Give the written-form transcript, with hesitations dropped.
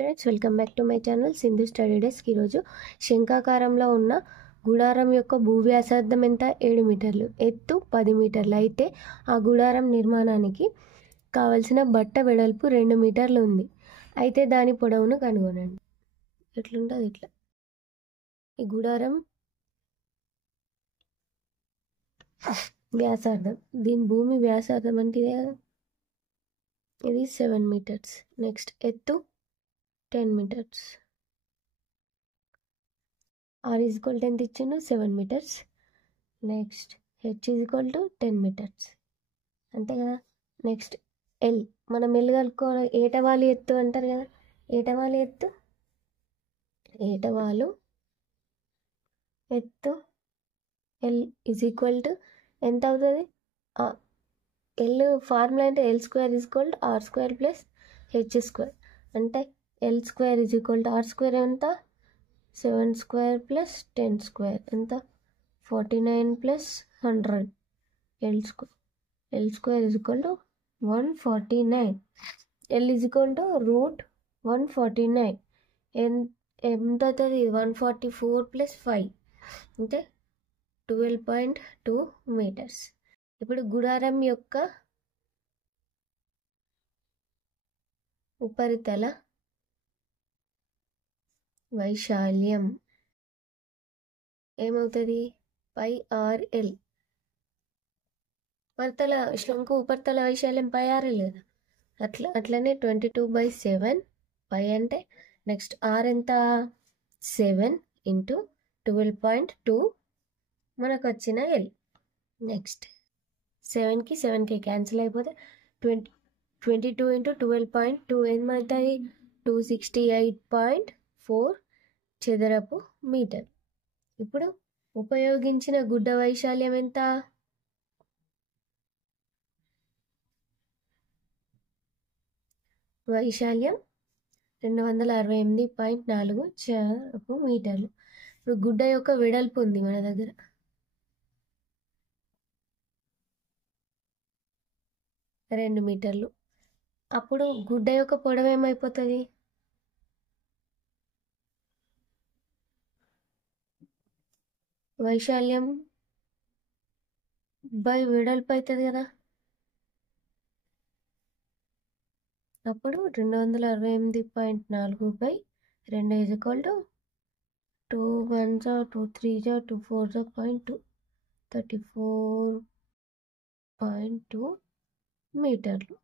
Friends, welcome back to my channel Sindhu study desk. ఈరోజు శంఖాకారంలో ఉన్న గుడారం యొక్క భూవ్యాసార్థం ఎంత? 7 మీటర్లు, ఎత్తు 10 మీటర్లు. అయితే ఆ గుడారం నిర్మాణానికి కావలసిన బట్ట వెడల్పు 2 మీటర్లు ఉంది. అయితే దాని పొడవును కనుగొనండి. ఎట్లుంటుంది? ఇట్లా ఈ గుడారం వ్యాసార్థం, దీని భూమి వ్యాసార్థం అంటే ఇదే కదా, ఇది 7 మీటర్స్. నెక్స్ట్ ఎత్తు 10 metres. R is equal to ఎంత ఇచ్చిండు? 7 metres. Next H is equal to 10 metres, అంతే కదా. నెక్స్ట్ ఎల్, మనం ఎల్ కలుపుకోవాలి. ఏటవాలు ఎత్తు అంటారు కదా, ఏటవాలు ఎత్తు, ఏటవాలు ఎత్తు ఎల్ ఈజ్ ఈక్వల్ టు ఎంత అవుతుంది? ఎల్ ఫార్ములా అంటే L square is equal to r square plus h square. అంటే L square is equal to r square ఎంత? 7 స్క్వేర్ ప్లస్ 10 స్క్వేర్ ఎంత? 49 plus 100. L square is equal to 149. L is equal to root 149. ఎంత అవుతుంది? 144 plus 5 అంటే 12.2 metres. ఇప్పుడు గుడారం యొక్క ఉపరితల వైశాల్యం ఏమవుతుంది? పై ఆర్ ఎల్. శంకు ఉపరితల వైశాల్యం పై ఆర్ ఎల్ కదా, అట్లనే 22/7 పై అంటే నెక్స్ట్ ఆర్ ఎంత? 7 ఇంటూ 12.2 మనకు వచ్చిన ఎల్. నెక్స్ట్ 7కి క్యాన్సిల్ అయిపోతే 22 ఇంటూ 12.2 ఏమవుతుంది? 268.4 చదరపు మీటర్. ఇప్పుడు ఉపయోగించిన గుడ్డ వైశాల్యం ఎంత? వైశాల్యం 268.4 చదరపు మీటర్లు. ఇప్పుడు గుడ్డ యొక్క వెడల్పు ఉంది మన దగ్గర, రెండు మీటర్లు. అప్పుడు గుడ్డ యొక్క పొడవు ఏమైపోతుంది? వైశాల్యం బై వెడల్పు అవుతుంది కదా. అప్పుడు 268.4/2 is equal to 2 1s 2 3s 2 4s 0.2 34.2 మీటర్లు.